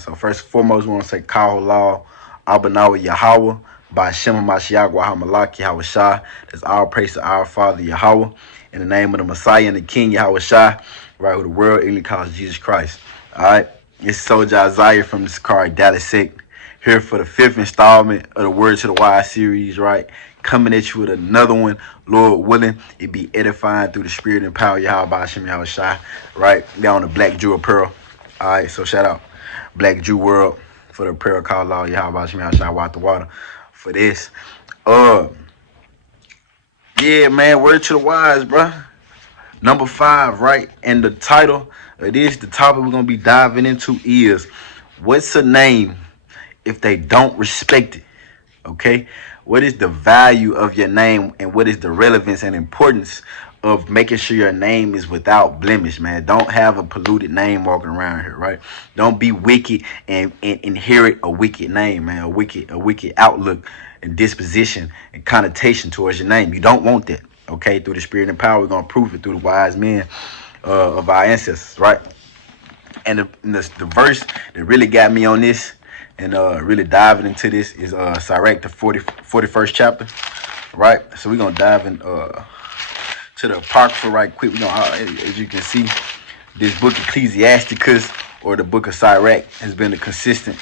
So first and foremost, we want to say Kau Lao, Abanawa Yahweh, by Shema Mashiach, Wahamalaki, Yahweh Shai. That's all praise to our Father Yahweh. In the name of the Messiah and the King Yahweh Shai, right, who the world really calls Jesus Christ. Alright. It's Soldier Isaiah from the Sakari Dallas Sect, here for the 5th installment of the Word to the Wise series, right? Coming at you with another one, Lord willing, it be edifying through the spirit and power of Yahweh Hashem Yahweh Shai, right? Down the Black Jew Apparel. Alright, so shout out Black Jew World for the apparel called Law Yahweh Hashem Yahweh Shai, Walk the Water for this. Yeah, man, Word to the Wise, bruh. Number 5, right? And the title of this, the topic we're going to be diving into is, what's a name if they don't respect it? Okay? What is the value of your name, and what is the relevance and importance of making sure your name is without blemish, man? Don't have a polluted name walking around here, right? Don't be wicked and inherit a wicked name, man. A wicked outlook and disposition and connotation towards your name. You don't want that. Okay, through the spirit and power, we're going to prove it through the wise men of our ancestors, right? And the verse that really got me on this and really diving into this is Sirach, the 41st chapter, right? So we're going to dive in to the Apocrypha right quick. As you can see, this book Ecclesiasticus, or the book of Sirach, has been a consistently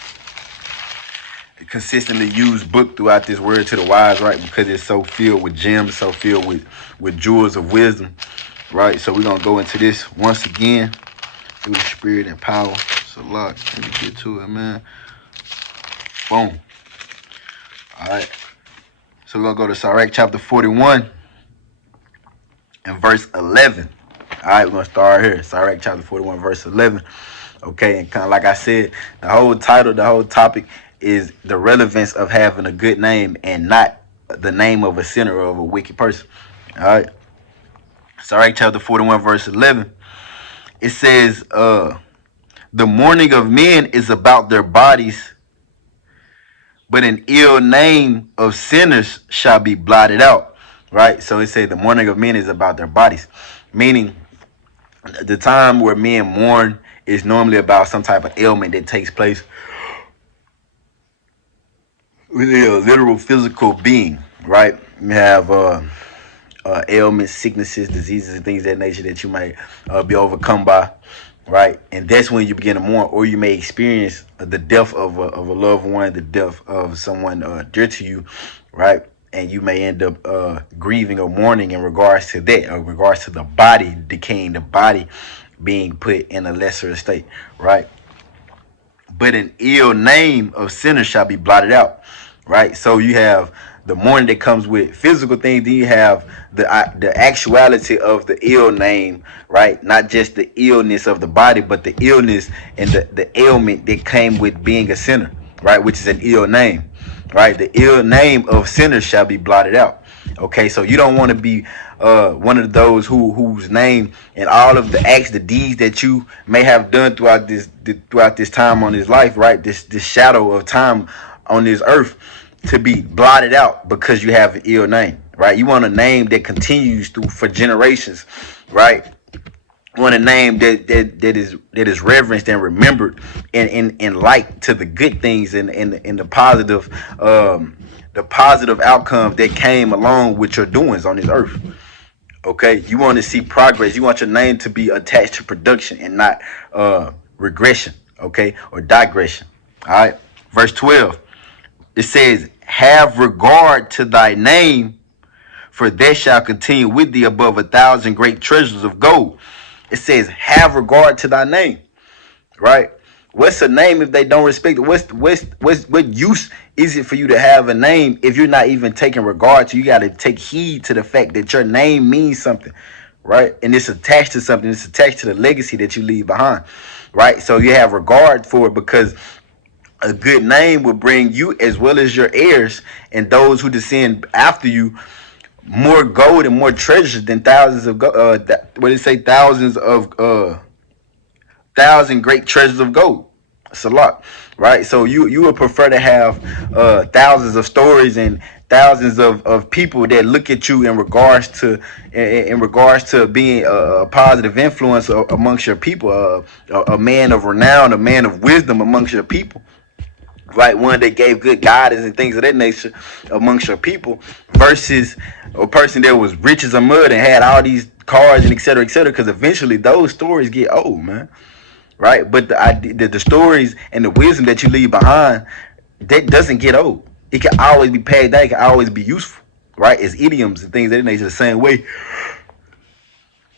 used book throughout this Word to the Wise, right? Because it's so filled with gems, so filled with jewels of wisdom, right? So we're gonna go into this once again through the spirit and power. So let me get to it, man. Boom. All right. So we're gonna go to Sirach chapter 41 and verse 11. All right, we're gonna start here. Sirach chapter 41, verse 11. Okay, and kind of like I said, the whole topic is the relevance of having a good name and not the name of a sinner or of a wicked person. All right. Sirach chapter 41, verse 11. It says, the mourning of men is about their bodies, but an ill name of sinners shall be blotted out. Right? So it says the mourning of men is about their bodies, meaning the time where men mourn is normally about some type of ailment that takes place with a literal physical being, right? You have ailments, sicknesses, diseases, and things of that nature that you might be overcome by, right? And that's when you begin to mourn, or you may experience the death of a loved one, the death of someone dear to you, right? And you may end up grieving or mourning in regards to that, or in regards to the body decaying, the body being put in a lesser state, right? But an ill name of sinners shall be blotted out, right? So you have the mourning that comes with physical things. Then you have the actuality of the ill name, right? Not just the illness of the body, but the illness and the ailment that came with being a sinner, right? Which is an ill name, right? The ill name of sinners shall be blotted out. Okay, so you don't want to be one of those whose name and all of the acts, the deeds that you may have done throughout this time on this life, right? This shadow of time on this earth, to be blotted out because you have an ill name, right? You want a name that continues for generations, right? You want a name that is reverenced and remembered in light to the good things and the positive outcomes that came along with your doings on this earth. Okay, you want to see progress. You want your name to be attached to production and not regression, okay, or digression. All right, verse 12. It says, have regard to thy name, for there shall continue with thee above 1,000 great treasures of gold. It says, have regard to thy name, right? What's a name if they don't respect it? What use is it for you to have a name if you're not even taking regard to? You got to take heed to the fact that your name means something, right? And it's attached to something. It's attached to the legacy that you leave behind, right? So you have regard for it, because a good name will bring you, as well as your heirs and those who descend after you, more gold and more treasures than thousands of gold. Thousand great treasures of gold. It's a lot, right? So you would prefer to have thousands of stories and thousands of people that look at you in regards to being a positive influence amongst your people, a man of renown, a man of wisdom amongst your people, right? One that gave good guidance and things of that nature amongst your people, versus a person that was rich as a mud and had all these cars and et cetera, et cetera. Because eventually those stories get old, man, right? But the stories and the wisdom that you leave behind, that doesn't get old. It can always be passed down. It can always be useful, right? It's idioms and things of that nature. The same way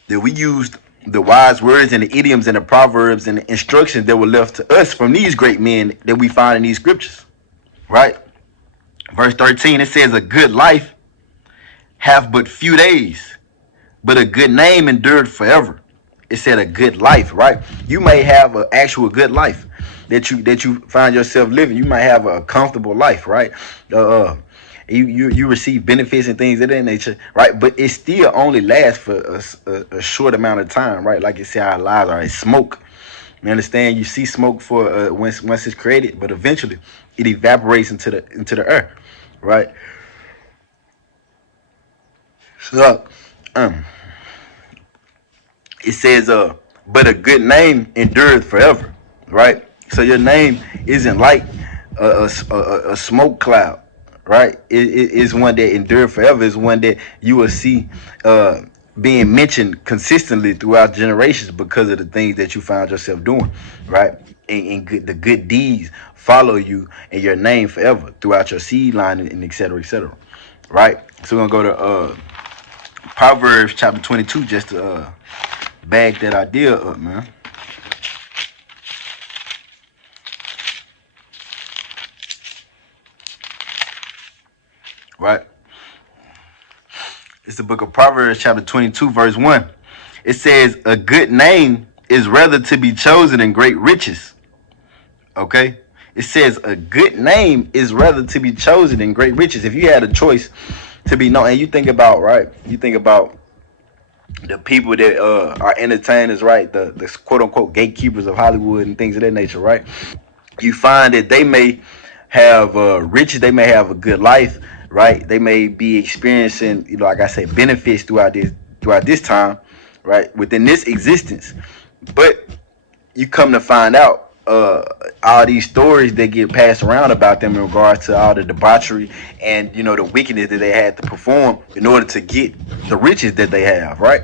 that we used the wise words and the idioms and the proverbs and the instructions that were left to us from these great men that we find in these scriptures, right? Verse 13, it says, a good life hath but few days, but a good name endured forever. It said a good life, right? You may have an actual good life that you find yourself living. You might have a comfortable life, right? You receive benefits and things of that nature, right? But it still only lasts for a short amount of time, right? Like you say, our lives are like smoke. You understand? You see smoke for once it's created, but eventually it evaporates into the air, right? So, it says, but a good name endureth forever, right? So your name isn't like a smoke cloud, right? It is one that endure forever. It's one that you will see being mentioned consistently throughout generations because of the things that you found yourself doing, right? And the good deeds follow you and your name forever throughout your seed line and et cetera, right? So we're gonna go to Proverbs chapter 22 just to bag that idea up, man. Right? It's the book of Proverbs chapter 22 verse 1. It says, a good name is rather to be chosen than great riches. Okay? It says a good name is rather to be chosen than great riches. If you had a choice to be known, and you think about, right? You think about the people that are entertainers, right? The quote unquote gatekeepers of Hollywood and things of that nature, right? You find that they may have riches, they may have a good life, right? They may be experiencing, like I say, benefits throughout this time, right? Within this existence. But you come to find out all these stories that get passed around about them in regards to all the debauchery and the wickedness that they had to perform in order to get the riches that they have, right?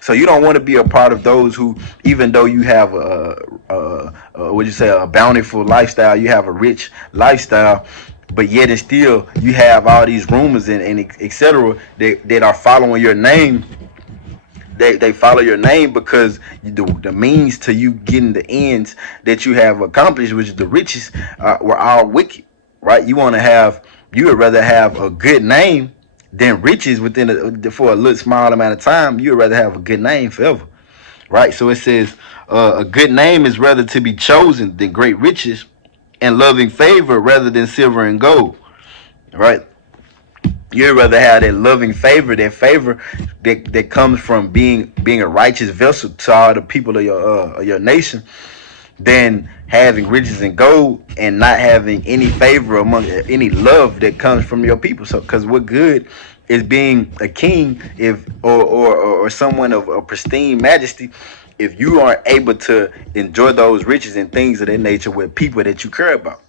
So you don't want to be a part of those who, even though you have a bountiful lifestyle, you have a rich lifestyle, but yet and still you have all these rumors and etc. that are following your name. They follow your name because the means to you getting the ends that you have accomplished, which is the riches, were all wicked, right? You would rather have a good name than riches for a little small amount of time. You would rather have a good name forever, right? So it says a good name is rather to be chosen than great riches, and loving favor rather than silver and gold, right? You'd rather have that loving favor, that favor that comes from being a righteous vessel to all the people of your nation, than having riches and gold and not having any favor among any love that comes from your people. So, because what good is being a king or someone of a pristine majesty if you aren't able to enjoy those riches and things of that nature with people that you care about?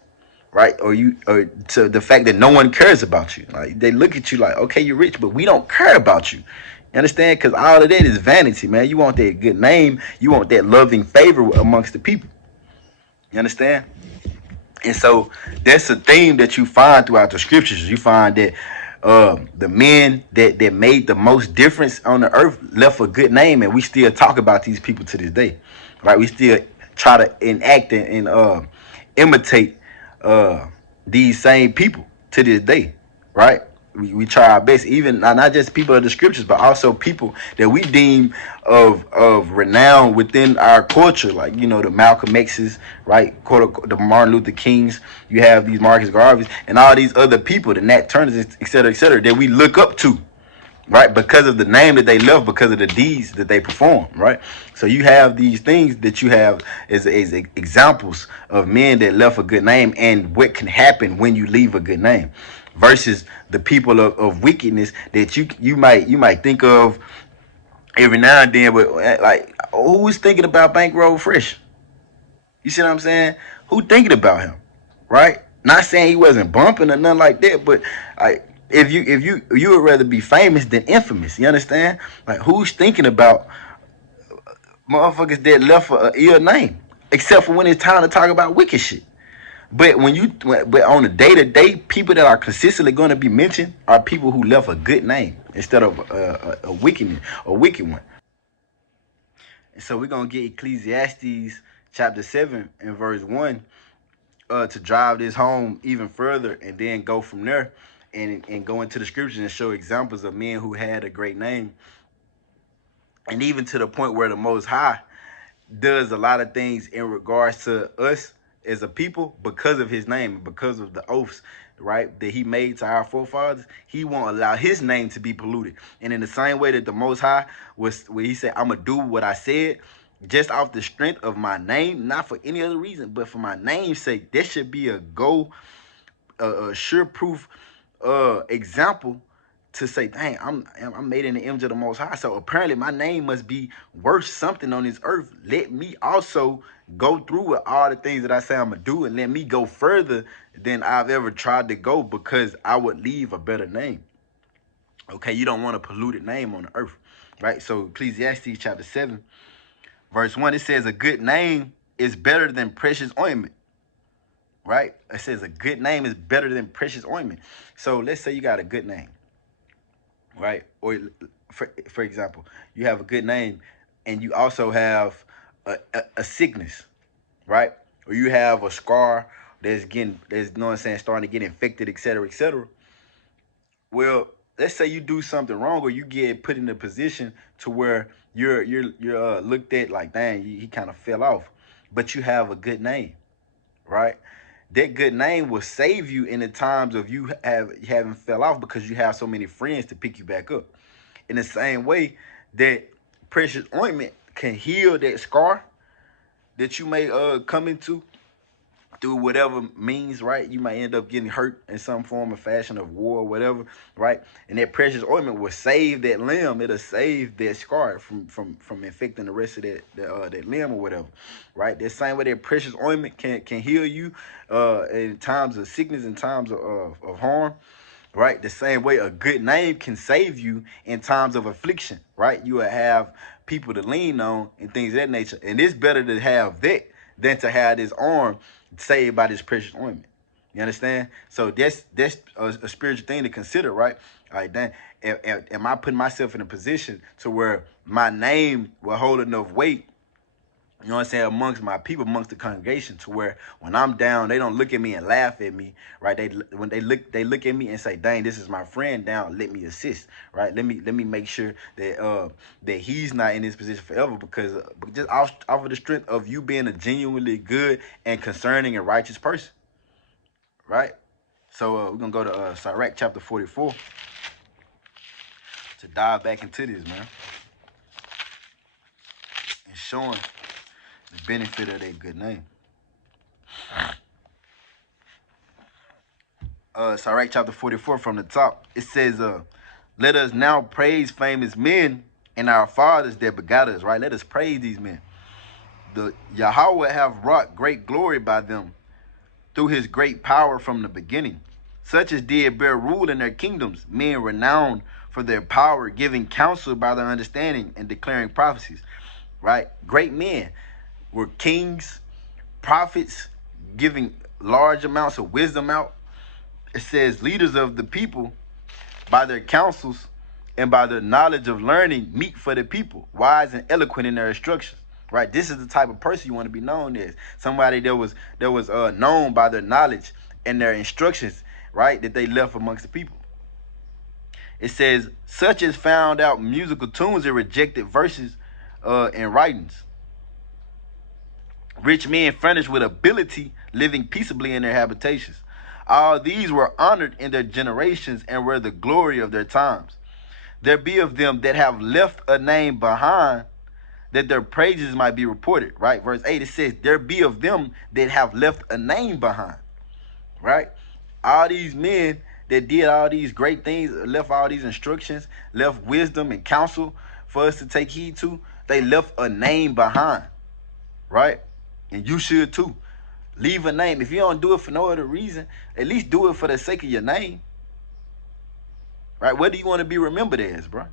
Right? Or to the fact that no one cares about you. Like, they look at you like, okay, you're rich, but we don't care about you. You understand? Because all of that is vanity, man. You want that good name. You want that loving favor amongst the people. You understand? And so that's a theme that you find throughout the scriptures. You find that the men that made the most difference on the earth left a good name, and we still talk about these people to this day. Right? We still try to enact and imitate these same people to this day, right? We try our best, even not just people of the scriptures, but also people that we deem of renown within our culture, like the Malcolm X's, right? The Martin Luther Kings. You have these Marcus Garveys and all these other people, the Nat Turners, et cetera, that we look up to, right? Because of the name that they left, because of the deeds that they perform, right? So you have these things that you have as examples of men that left a good name and what can happen when you leave a good name, versus the people of wickedness that you might think of every now and then. But like, who's thinking about Bankroll Fresh? You see what I'm saying? Who thinking about him, right? Not saying he wasn't bumping or nothing like that, but like, if you would rather be famous than infamous, you understand? Like, who's thinking about motherfuckers that left a ill name, except for when it's time to talk about wicked shit. But on a day to day, people that are consistently going to be mentioned are people who left a good name instead of a wicked one. And so we're gonna get Ecclesiastes chapter 7 and verse 1 to drive this home even further, and then go from there and go into the scriptures and show examples of men who had a great name, and even to the point where the Most High does a lot of things in regards to us as a people because of his name, because of the oaths, right, that he made to our forefathers. He won't allow his name to be polluted. And in the same way that the Most High was, where he said, I'm going to do what I said, just off the strength of my name, not for any other reason, but for my name's sake, there should be a sure proof example to say, dang, I'm made in the image of the Most High. So apparently my name must be worth something on this earth. Let me also go through with all the things that I say I'm gonna do, and let me go further than I've ever tried to go, because I would leave a better name. Okay, you don't want a polluted name on the earth, right? So Ecclesiastes chapter 7, verse 1, it says, a good name is better than precious ointment. Right? It says a good name is better than precious ointment. So let's say you got a good name, right? Or for example, you have a good name and you also have a sickness, right? Or you have a scar that's you know what I'm saying, starting to get infected, etc., etc. Well, let's say you do something wrong, or you get put in a position to where you're looked at like, dang, he kind of fell off, but you have a good name, right? That good name will save you in the times of you haven't fell off, because you have so many friends to pick you back up. In the same way that precious ointment can heal that scar that you may come into through whatever means, right? You might end up getting hurt in some form or fashion of war or whatever, right? And that precious ointment will save that limb. It'll save that scar from infecting the rest of that limb or whatever, right? The same way that precious ointment can heal you in times of sickness, in times of harm, right? The same way a good name can save you in times of affliction, right? You will have people to lean on and things of that nature. And it's better to have that than to have this arm saved by this precious ointment. You understand? So that's a spiritual thing to consider, right? All right, then, am I putting myself in a position to where my name will hold enough weight, you know what I'm saying, amongst my people, amongst the congregation, to where when I'm down, they don't look at me and laugh at me, right? When they look at me and say, dang, this is my friend down, let me assist, right? Let me make sure that he's not in this position forever, because just off of the strength of you being a genuinely good and concerning and righteous person, right? So we're gonna go to Sirach chapter 44 to dive back into this, man, and showing the benefit of that good name. Sirach chapter 44 from the top. It says, let us now praise famous men and our fathers that begot us, right? Let us praise these men. The Yahweh have wrought great glory by them through his great power from the beginning. Such as did bear rule in their kingdoms, men renowned for their power, giving counsel by their understanding and declaring prophecies, right? Great men were kings, prophets, giving large amounts of wisdom out. It says leaders of the people by their counsels and by their knowledge of learning meet for the people, wise and eloquent in their instructions, right? This is the type of person you want to be known as. Somebody that was known by their knowledge and their instructions, right, that they left amongst the people. It says, such as found out musical tunes and rejected verses and writings. Rich men furnished with ability, living peaceably in their habitations. All these were honored in their generations and were the glory of their times. There be of them that have left a name behind, that their praises might be reported, right? Verse 8, it says, there be of them that have left a name behind, right? All these men that did all these great things, left all these instructions, left wisdom and counsel for us to take heed to, they left a name behind, right? And you should too. Leave a name. If you don't do it for no other reason, at least do it for the sake of your name, right? What do you want to be remembered as, bro?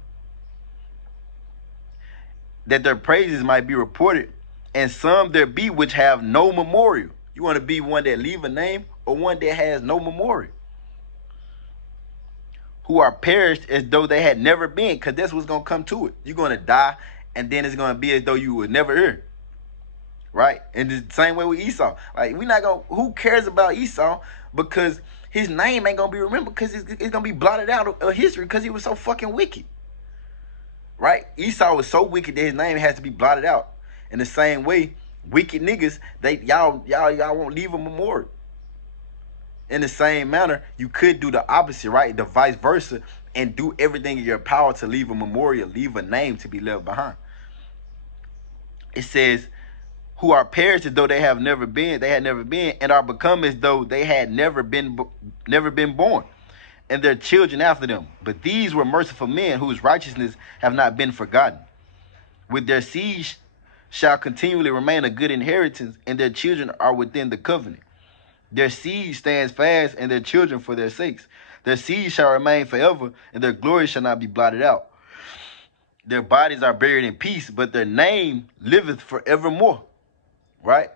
That their praises might be reported, and some there be which have no memorial. You want to be one that leave a name or one that has no memorial? Who are perished as though they had never been, because that's what's going to come to it. You're going to die, and then it's going to be as though you were never here. Right? And the same way with Esau. Like, we not going to, who cares about Esau? Because his name ain't going to be remembered, because it's going to be blotted out of history because he was so fucking wicked. Right? Esau was so wicked that his name has to be blotted out. In the same way, wicked niggas, y'all won't leave a memorial. In the same manner, you could do the opposite, right? The vice versa, and do everything in your power to leave a memorial, leave a name to be left behind. It says, who are perished as though they had never been, and are become as though they had never been born, and their children after them. But these were merciful men whose righteousness have not been forgotten. With their seed shall continually remain a good inheritance, and their children are within the covenant. Their seed stands fast, and their children for their sakes. Their seed shall remain forever, and their glory shall not be blotted out. Their bodies are buried in peace, but their name liveth forevermore. Right?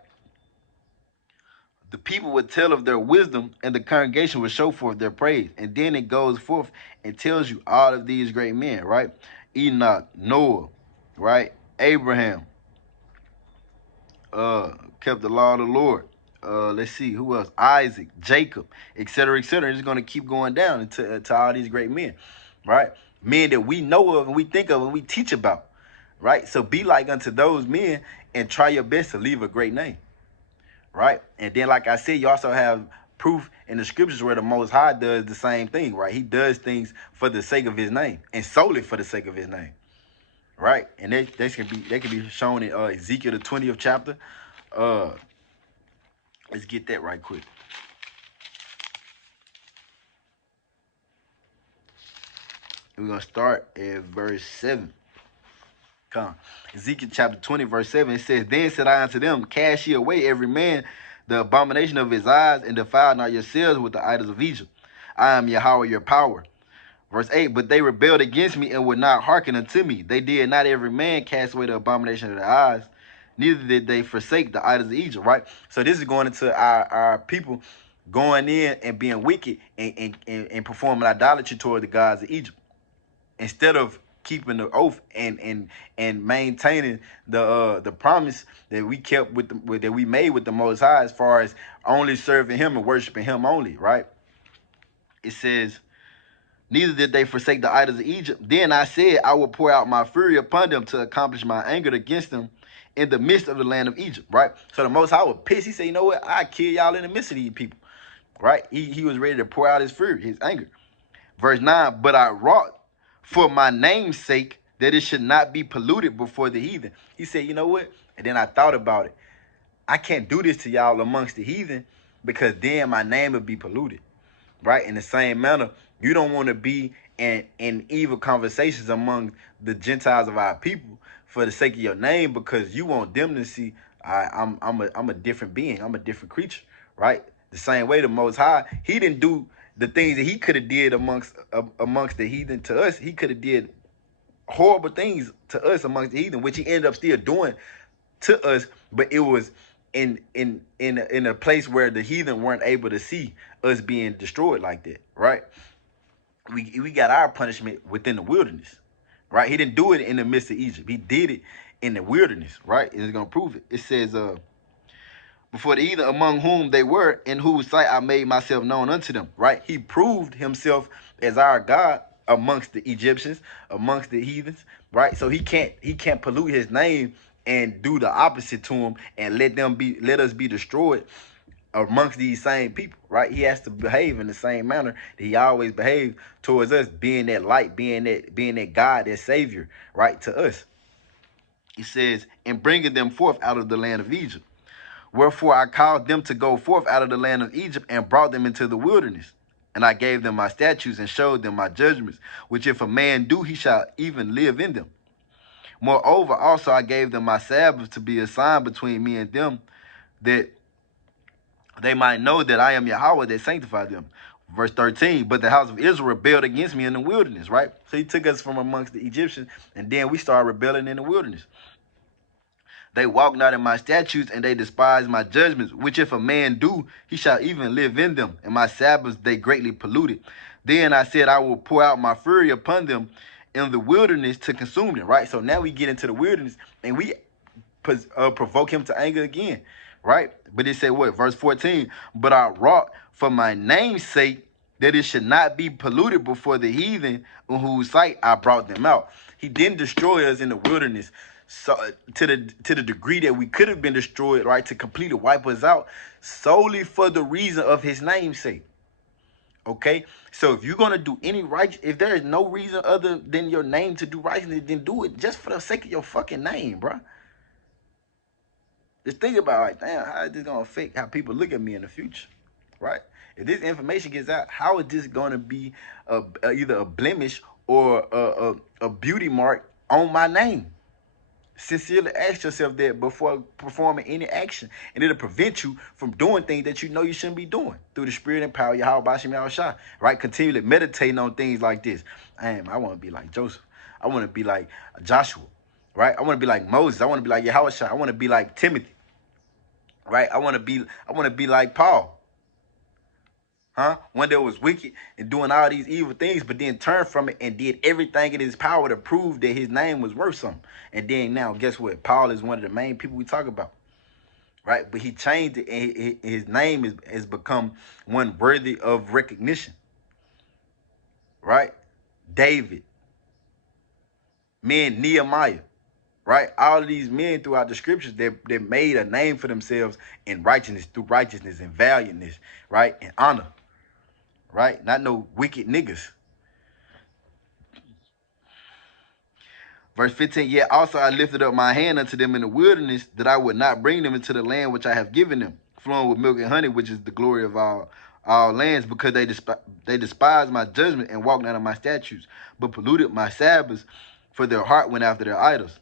The people would tell of their wisdom, and the congregation would show forth their praise. And then it goes forth and tells you all of these great men, right? Enoch, Noah, right? Abraham, kept the law of the Lord. Let's see, who else? Isaac, Jacob, etc., etc. It's going to keep going down to all these great men, right? Men that we know of and we think of and we teach about, right? So be like unto those men and try your best to leave a great name, right? And then, like I said, you also have proof in the scriptures where the Most High does the same thing, right? He does things for the sake of his name and solely for the sake of his name, right? And they can be shown in Ezekiel the 20th chapter. Let's get that right quick. We're going to start at verse 7. Come. Ezekiel chapter 20, verse 7. It says, then said I unto them, cast ye away every man the abomination of his eyes, and defile not yourselves with the idols of Egypt. I am Yahweh your power. Verse 8, but they rebelled against me and would not hearken unto me. They did not every man cast away the abomination of their eyes, neither did they forsake the idols of Egypt, right? So this is going into our people going in and being wicked and performing idolatry toward the gods of Egypt, instead of keeping the oath and maintaining the promise that we kept that we made with the Most High, as far as only serving him and worshiping him only, right? It says, neither did they forsake the idols of Egypt. Then I said, I will pour out my fury upon them to accomplish my anger against them in the midst of the land of Egypt, right? So the Most High was pissed. He said, you know what? I kill y'all in the midst of these people, right? He was ready to pour out his fury, his anger. Verse 9, but I wrought for my name's sake that it should not be polluted before the heathen. He said, you know what? And then I thought about it. I can't do this to y'all amongst the heathen, because then my name would be polluted, right? In the same manner, you don't want to be in evil conversations among the Gentiles of our people for the sake of your name, because you want them to see I'm a different being. I'm a different creature, right? The same way the Most High, he didn't do the things that he could have did amongst the heathen to us. He could have did horrible things to us amongst the heathen, which he ended up still doing to us, but it was in a place where the heathen weren't able to see us being destroyed like that, right? We got our punishment within the wilderness, right? He didn't do it in the midst of Egypt. He did it in the wilderness, right? And it's going to prove it. It says, before the heathen among whom they were, in whose sight I made myself known unto them, right? He proved himself as our God amongst the Egyptians, amongst the heathens, right? So he can't pollute his name and do the opposite to them and let us be destroyed amongst these same people, right? He has to behave in the same manner that he always behaved towards us, being that light, being that God, that Savior, right, to us. He says, and bringing them forth out of the land of Egypt. Wherefore I called them to go forth out of the land of Egypt and brought them into the wilderness. And I gave them my statutes and showed them my judgments, which if a man do, he shall even live in them. Moreover, also I gave them my Sabbaths to be a sign between me and them, that they might know that I am Yahweh that sanctified them. Verse 13, but the house of Israel rebelled against me in the wilderness, right? So he took us from amongst the Egyptians, and then we started rebelling in the wilderness. They walk not in my statutes, and they despise my judgments, which if a man do, he shall even live in them. And my Sabbaths they greatly polluted. Then I said, I will pour out my fury upon them in the wilderness to consume them, right? So now we get into the wilderness, and we provoke him to anger again, right? But it said what? Verse 14, but I wrought for my name's sake that it should not be polluted before the heathen on whose sight I brought them out. He didn't destroy us in the wilderness so to the degree that we could have been destroyed, right? To completely wipe us out solely for the reason of his name's sake. Okay, so if you're gonna do any right, if there is no reason other than your name to do righteousness, then do it just for the sake of your fucking name, bro. Just think about, like, damn, how is this gonna affect how people look at me in the future, right? If this information gets out, how is this gonna be either a blemish or a beauty mark on my name? Sincerely ask yourself that before performing any action, and it'll prevent you from doing things that you know you shouldn't be doing through the spirit and power of Yahweh Bashim Yahushua, right? Continually meditating on things like this. I want to be like Joseph. I want to be like Joshua, right? I want to be like Moses. I want to be like Yahushua. I want to be like Timothy, right? I want to be like Paul. One that was wicked and doing all these evil things, but then turned from it and did everything in his power to prove that his name was worth something. And then now, guess what? Paul is one of the main people we talk about, right? But he changed it, and his name has become one worthy of recognition, right? David, men, Nehemiah, right? All of these men throughout the scriptures, they made a name for themselves in righteousness, through righteousness and valiantness, right? And honor. Right? Not no wicked niggas. Verse 15, yet also I lifted up my hand unto them in the wilderness, that I would not bring them into the land which I have given them, flowing with milk and honey, which is the glory of all lands, because they despised my judgment and walked not in my statutes, but polluted my Sabbaths, for their heart went after their idols.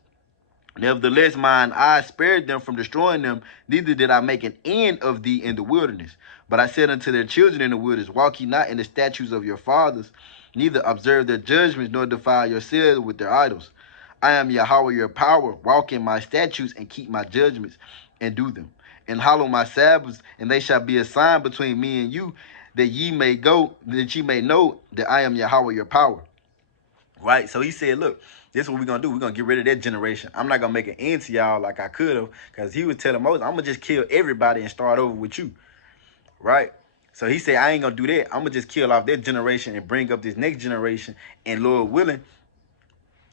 Nevertheless, mine eye spared them from destroying them, neither did I make an end of thee in the wilderness. But I said unto their children in the wilderness, walk ye not in the statutes of your fathers, neither observe their judgments, nor defile yourselves with their idols. I am Yahweh your power, walk in my statutes, and keep my judgments, and do them. And hallow my Sabbaths, and they shall be a sign between me and you, that ye may know that I am Yahweh your power. Right? So he said, look, this is what we're going to do. We're going to get rid of that generation. I'm not going to make an end to y'all like I could have, because he was telling Moses, I'm going to just kill everybody and start over with you. Right? So he said, I ain't going to do that. I'm going to just kill off that generation and bring up this next generation. And Lord willing,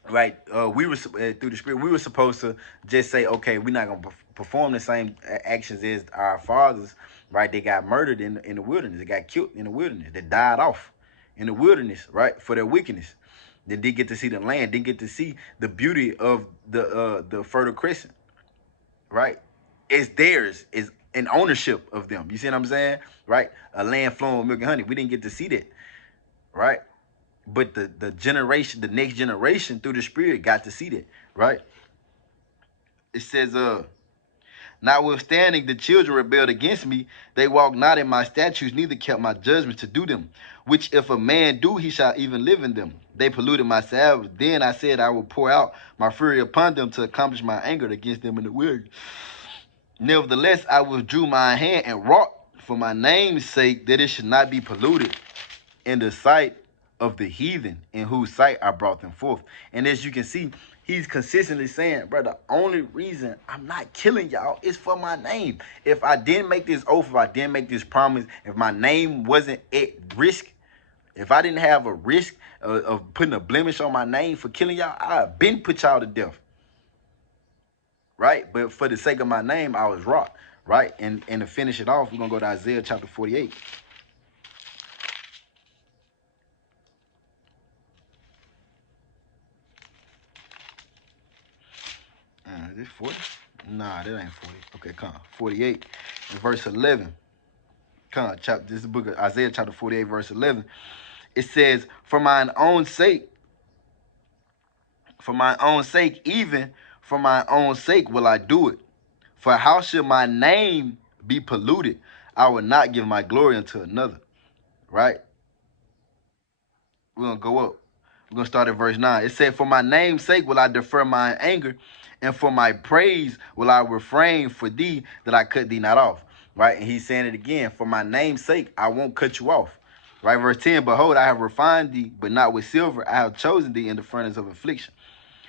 right, we were through the spirit, we were supposed to just say, okay, we're not going to perform the same actions as our fathers, right? They got murdered in the wilderness. They got killed in the wilderness. They died off in the wilderness, right, for their wickedness. They didn't get to see the land, didn't get to see the beauty of the Fertile Crescent, right? It's theirs, it's an ownership of them. You see what I'm saying, right? A land flowing with milk and honey. We didn't get to see that, right? But the next generation through the spirit got to see that, right? It says, notwithstanding the children rebelled against me, they walked not in my statutes, neither kept my judgments to do them, which if a man do, he shall even live in them. They polluted my Sabbath. Then I said, I will pour out my fury upon them to accomplish my anger against them in the wilderness. Nevertheless, I withdrew my hand and wrought for my name's sake, that it should not be polluted in the sight of the heathen, in whose sight I brought them forth. And as you can see, he's consistently saying, bro, the only reason I'm not killing y'all is for my name. If I didn't make this oath, if I didn't make this promise, if my name wasn't at risk, if I didn't have a risk of putting a blemish on my name for killing y'all, I'd been put y'all to death. Right? But for the sake of my name, I was wrought. Right? And to finish it off, we're going to go to Isaiah chapter 48. Is this 40? Nah, that ain't 40. Okay, come on. 48 and verse 11. Chapter. This is the book of Isaiah, chapter 48, verse 11. It says, "For mine own sake, even for my own sake will I do it. For how should my name be polluted? I will not give my glory unto another." Right? We're gonna go up. We're gonna start at verse 9. It said, "For my name's sake will I defer mine anger, and for my praise will I refrain for thee, that I cut thee not off." Right? And he's saying it again. For my name's sake, I won't cut you off. Right? Verse 10, "Behold, I have refined thee, but not with silver. I have chosen thee in the furnace of affliction.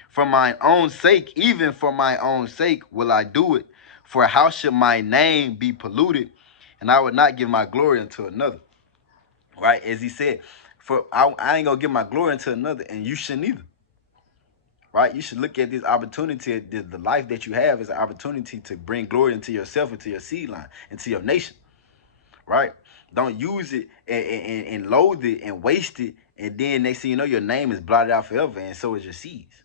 For mine own sake, even for my own sake, will I do it. For how should my name be polluted? And I would not give my glory unto another." Right? As he said, for I ain't gonna give my glory unto another, and you shouldn't either. Right? You should look at this opportunity, the life that you have is an opportunity to bring glory into yourself, into your seed line, into your nation. Right? Don't use it and loathe it and waste it, and then next thing you know, your name is blotted out forever, and so is your seeds.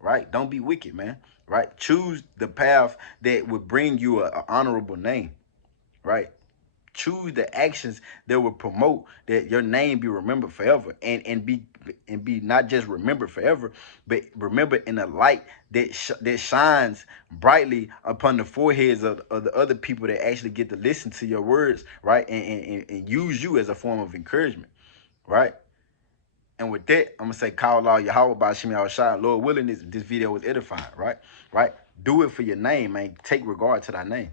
Right? Don't be wicked, man. Right? Choose the path that would bring you an honorable name. Right? Choose the actions that will promote that your name be remembered forever, and be not just remembered forever, but remembered in a light that shines brightly upon the foreheads of the other people that actually get to listen to your words, right? And use you as a form of encouragement, right? And with that, I'm gonna say, call all Yahweh by Shemi Al-Shai. Lord willing, this video was edifying, right? Right? Do it for your name, man. Take regard to thy name.